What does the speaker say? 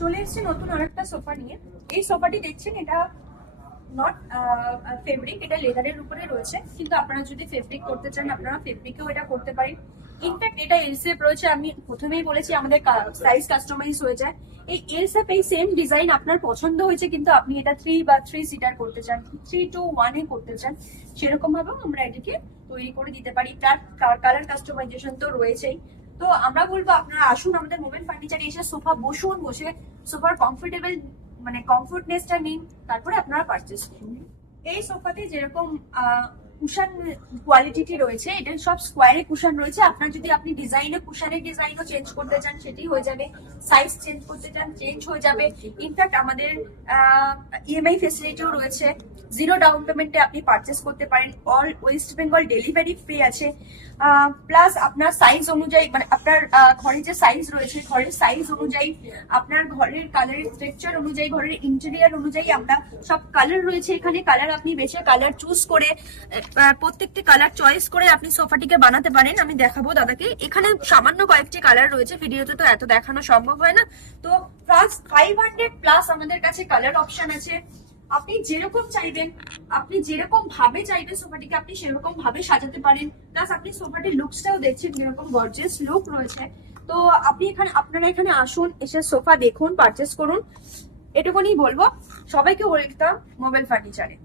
চলে এসেছি নতুন আরেকটা সোফা নিয়ে। এই সোফাটি দেখছেন, এটা নট ফেব্রিক, এটা লেদারের উপরে রয়েছে, কিন্তু আপনারা যদি ফেব্রিক করতে চান আপনারা ফেব্রিকেও এটা করতে পারেন। ইনফ্যাক্ট এটা এল শেপ রয়েছে, আমি প্রথমেই বলেছি আমাদের সাইজ কাস্টমাইজ হয়ে যায়। এই এল শেপ, এই সেম ডিজাইন আপনার পছন্দ হয়েছে, কিন্তু আপনি এটা 3 সিটার করতে চান, 3 to 1 করতে চান, সেরকম ভাবেও আমরা এটাকে তৈরি করে দিতে পারি। তার কালার কাস্টমাইজেশন তো রয়েছেই। তো আমরা বলবো আপনারা আসুন আমাদের মোমেন্ট ফার্নিচারে এসে সোফা বসুন, বসে সোফার কমফোর্টেবল মানে কমফোর্টনেসটা নিন, তারপরে আপনারা পারচেস করুন। এই সোফাতে যেরকম কুশন কোয়ালিটি রয়েছে, এটা সব স্কোয়ারে কুশন রয়েছে। আপনার যদি আপনি কুশনের ডিজাইনও চেঞ্জ করতে চান সেটি হয়ে যাবে, সাইজ চেঞ্জ করতে চান চেঞ্জ হয়ে যাবে। ইনফ্যাক্ট আমাদের ইএমআই ফেসিলিটিও রয়েছে, 0 ডাউন পেমেন্টে আপনি পারচেস করতে পারেন। All West Bengal delivery free আছে। প্লাস আপনার সাইজ অনুযায়ী, মানে আপনার ঘরের যে সাইজ রয়েছে, ঘরের সাইজ অনুযায়ী, আপনার ঘরের কালারের স্ট্রাকচার অনুযায়ী, ঘরের ইন্টেরিয়ার অনুযায়ী আমরা সব কালার রয়েছে এখানে। কালার আপনি বেছে কালার চুজ করে প্রত্যেকটি কালার চয়েস করে আপনি সোফাটিকে বানাতে পারেন। আমি দেখাবো দাদাকে, এখানে সামান্য কয়েকটি কালার রয়েছে, ভিডিওতে তো এত দেখানো সম্ভব হয় না। তো প্লাস 500+ আমাদের কাছে কালার অপশন আছে। আপনি যেরকম চাইবেন, আপনি যেরকম ভাবে চাইবেন সোফাটিকে আপনি সেরকম ভাবে সাজাতে পারেন। প্লাস আপনি সোফাটির লুকসটাও দেখছেন যেরকম গর্জিয়াস লুক রয়েছে। তো আপনারা এখানে আসুন, এসে সোফা দেখুন, পারচেস করুন। এটুকুনি বলবো। সবাইকে ওয়েলকাম মোবাইল ফার্নিচারে।